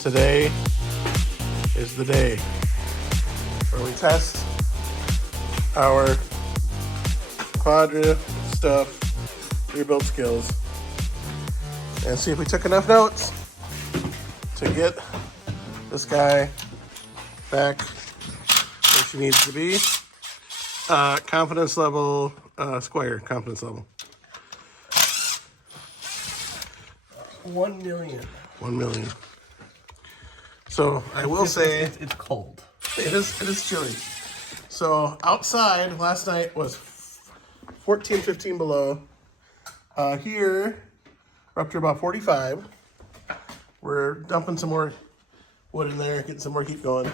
Today is the day where we test our quadra stuff rebuild skills and see if we took enough notes to get this guy back where she needs to be. Confidence level, Squire confidence level. 1 million. 1 million. So I will say it's cold. It is chilly. So outside last night was 14, 15 below. Here we're up to about 45. We're dumping some more wood in there, getting some more heat going.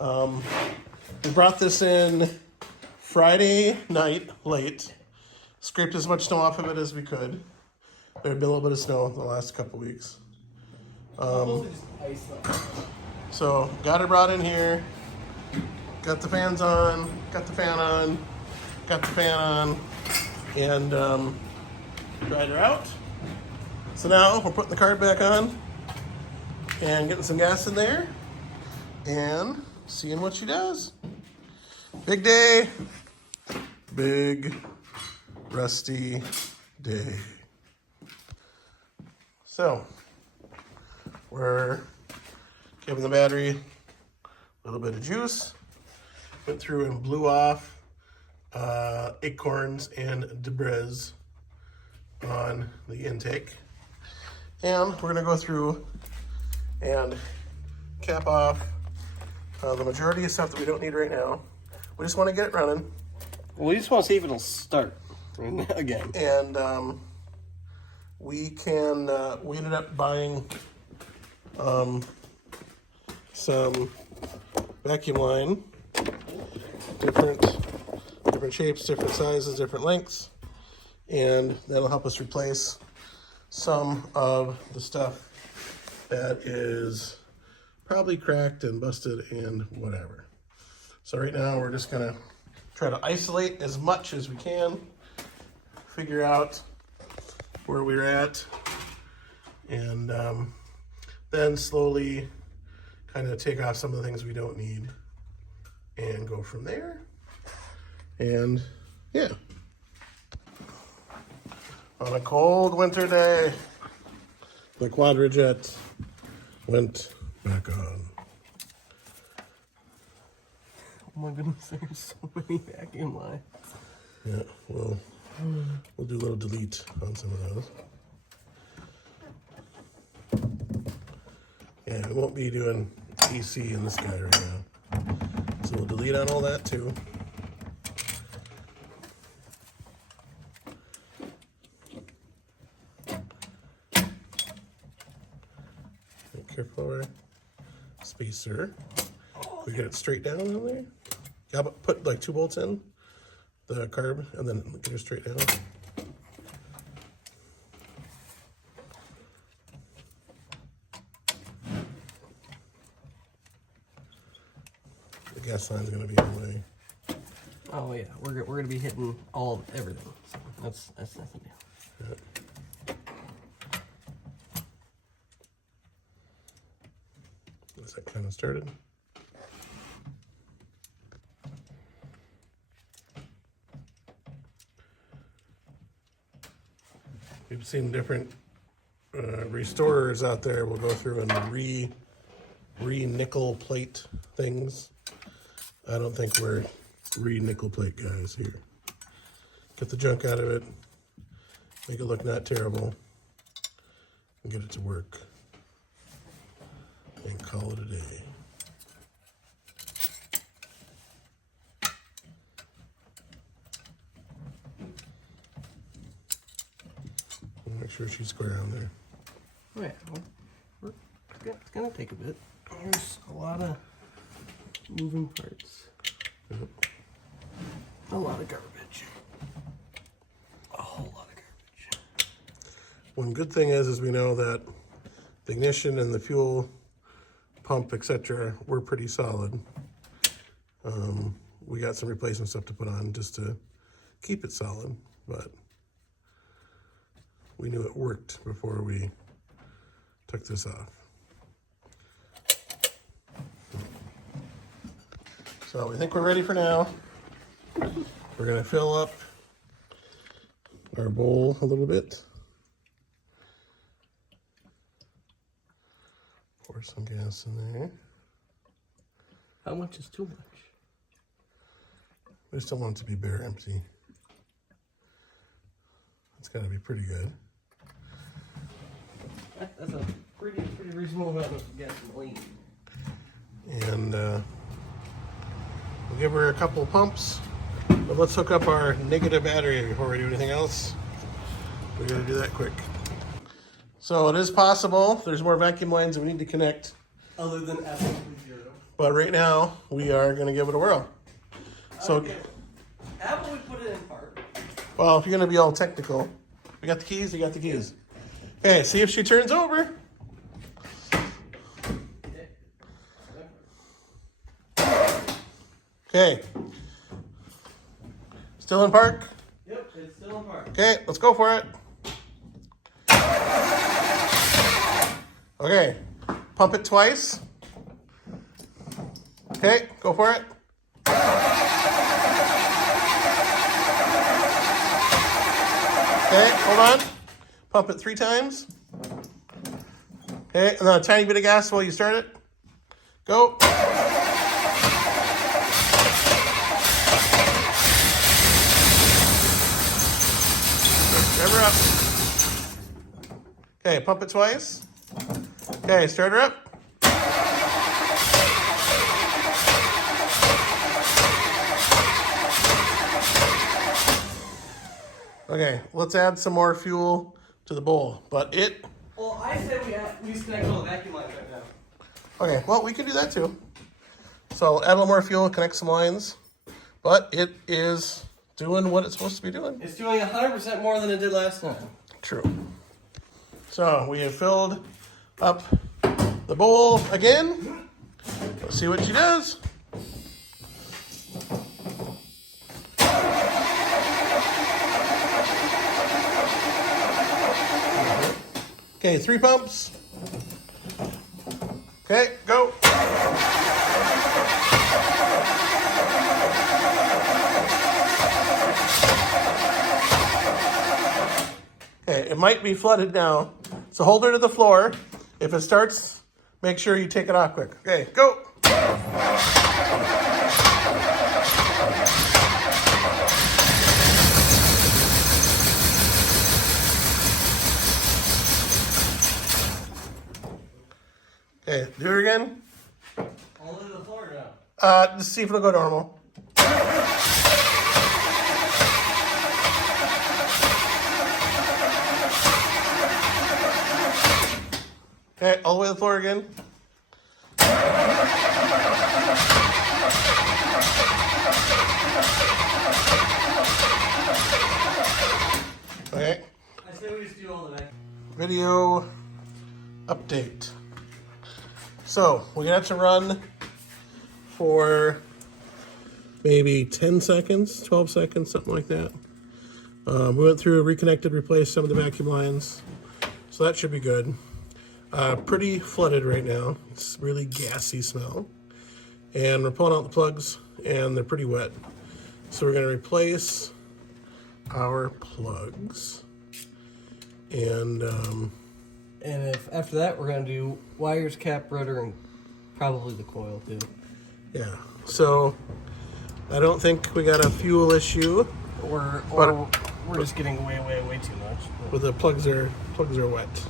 We brought this in Friday night late. Scraped as much snow off of it as we could. There had been a little bit of snow the last couple weeks. So got it brought in here, got the fans on, got the fan on, got the fan on, and dried her out. So now we're putting the card back on and getting some gas in there and seeing what she does. Big day, big rusty day. So we're giving the battery a little bit of juice. Went through and blew off acorns and debris on the intake. And we're gonna go through and cap off the majority of stuff that we don't need right now. We just wanna get it running. We just want to see if it'll start again. And we ended up buying some vacuum line, different shapes, different sizes, different lengths, and that'll help us replace some of the stuff that is probably cracked and busted and whatever. So right now we're just gonna try to isolate as much as we can, figure out where we're at, and then slowly kind of take off some of the things we don't need and go from there. And yeah, on a cold winter day, the Quadrajet went back on. Oh my goodness, there's so many vacuum lines. Yeah, well, we'll do a little delete on some of those. Yeah, we won't be doing EC in this guy right now. So we'll delete on all that too. Be careful over spacer. We get it straight down on there. How about put like 2 bolts in the carb and then get her straight down. The gas line's gonna be in the way. Oh yeah, we're gonna be hitting everything. So that's nothing new. Yep. Is that kind of started? We've seen different restorers out there. We'll go through and re-nickel plate things. I don't think we're re-nickel plate guys here. Get the junk out of it, make it look not terrible, and get it to work. And call it a day. Make sure she's square on there. Oh yeah, well, it's gonna take a bit. There's a lot of moving parts. Yep. A lot of garbage. A whole lot of garbage. One good thing is we know that the ignition and the fuel pump, etc., were pretty solid. We got some replacement stuff to put on just to keep it solid, but we knew it worked before we took this off. So we think we're ready for now. We're gonna fill up our bowl a little bit. Pour some gas in there. How much is too much? We just don't want it to be bare empty. It's gotta be pretty good. That's a pretty reasonable amount of gasoline. And we'll give her a couple pumps. But let's hook up our negative battery before we do anything else. We gotta do that quick. So it is possible there's more vacuum lines that we need to connect. Other than absolutely zero. But right now, we are gonna give it a whirl. So, okay. How about we put it in park? well, if you're gonna be all technical, we got the keys, you got the keys. Okay, see if she turns over. Okay. Still in park? Yep, it's still in park. Okay, let's go for it. Okay, pump it twice. Okay, go for it. Okay, hold on. Pump it 3 times. Okay, and then a tiny bit of gas while you start it. Go. Rev her up. Okay, pump it twice. Okay, start her up. Okay, let's add some more fuel to the bowl, but it... Well, I said we disconnect all the vacuum lines right now. Okay, well, we can do that too. So add a little more fuel, connect some lines, but it is doing what it's supposed to be doing. It's doing 100% more than it did last time. True. So we have filled up the bowl again. Let's see what she does. Okay, 3 pumps. Okay, go. Okay, it might be flooded now. So hold her to the floor. If it starts, make sure you take it off quick. Okay, go. Okay, do it again. Hold it to the floor now. Just see if it'll go normal. Okay, all the way to the floor again. Okay. I said we just do all the vacuum. Video update. So we got to run for maybe 10 seconds, 12 seconds, something like that. We went through, reconnected, replaced some of the vacuum lines. So that should be good. Pretty flooded right now. It's really gassy smell. And we're pulling out the plugs and they're pretty wet. So we're gonna replace our plugs. And And if after that, we're gonna do wires, cap, rotor, and probably the coil too. yeah, so I don't think we got a fuel issue. Or we're just getting way too much. But the plugs are wet.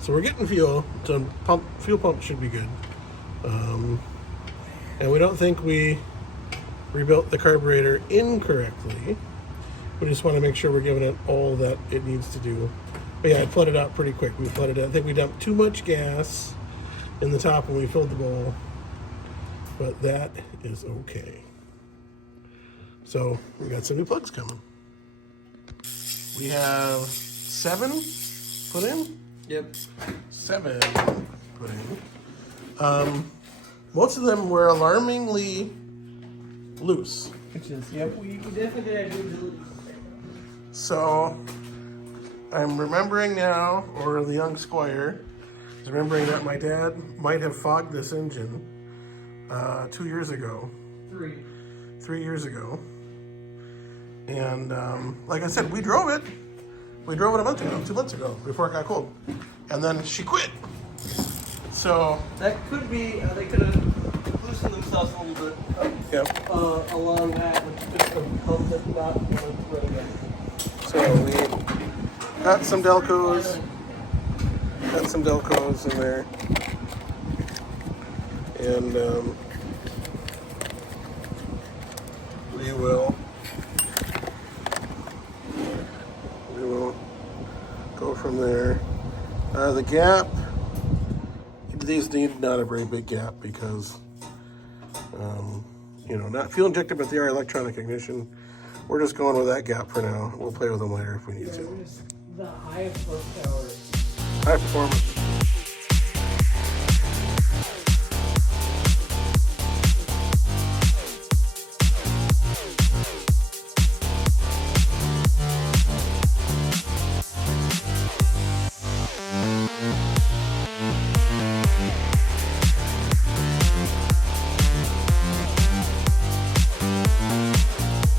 So we're getting fuel. So fuel pump should be good. And we don't think we rebuilt the carburetor incorrectly. We just want to make sure we're giving it all that it needs to do. But yeah, it flooded out pretty quick. We flooded it. I think we dumped too much gas in the top when we filled the bowl. But that is okay. So we got some new plugs coming. We have 7 put in. Yep. 7 put in. Most of them were alarmingly loose. Which is, yep, we definitely did have good. So I'm remembering now, or the young squire is remembering that my dad might have fogged this engine 2 years ago. 3 years ago. And like I said, we drove it. We drove it a month ago, 2 months ago, before it got cold. And then she quit. So that could be, they could have loosened themselves a little bit yep. along that, which could have helped it not run again. So we got some Delcos. Got some Delcos in there. And we will go from there. The gap, these need not a very big gap because, you know, not fuel injected, but they are electronic ignition. We're just going with that gap for now. We'll play with them later if we need to. The highest horsepower. High performance.